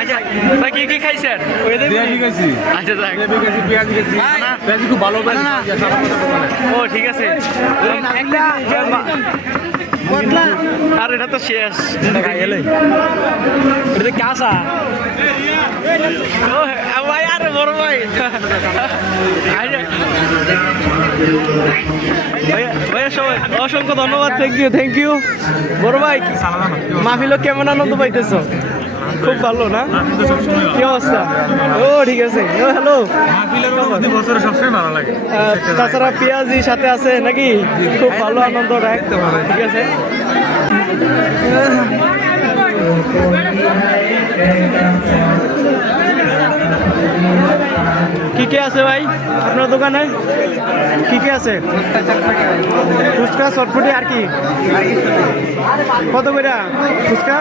আচ্ছা ভাই কি কি খাইছেন? আচ্ছা যাক খুব ভালো ও ঠিক আছে। আর এটা তো শেষ এটা কাঁচা ভাই আরে বড় ভাই ভাইয়া সবাই অসংখ্য ধন্যবাদ। থ্যাংক ইউ বড় ভাই। মাহফিল কেমন আনন্দ পাইতেছো? খুব ভালো না? কি অবস্থা? ও ঠিক আছে। ও হ্যালো। সবসময় ভালো লাগে। তাছাড়া পেঁয়াজি সাথে আছে নাকি? খুব ভালো আনন্দ রাখতে পারে। ঠিক আছে। কি কি আছে ভাই আপনার দোকানে? কি কি আছে? ফুচকা চটপটি আর কি? কত করে ফুচকা?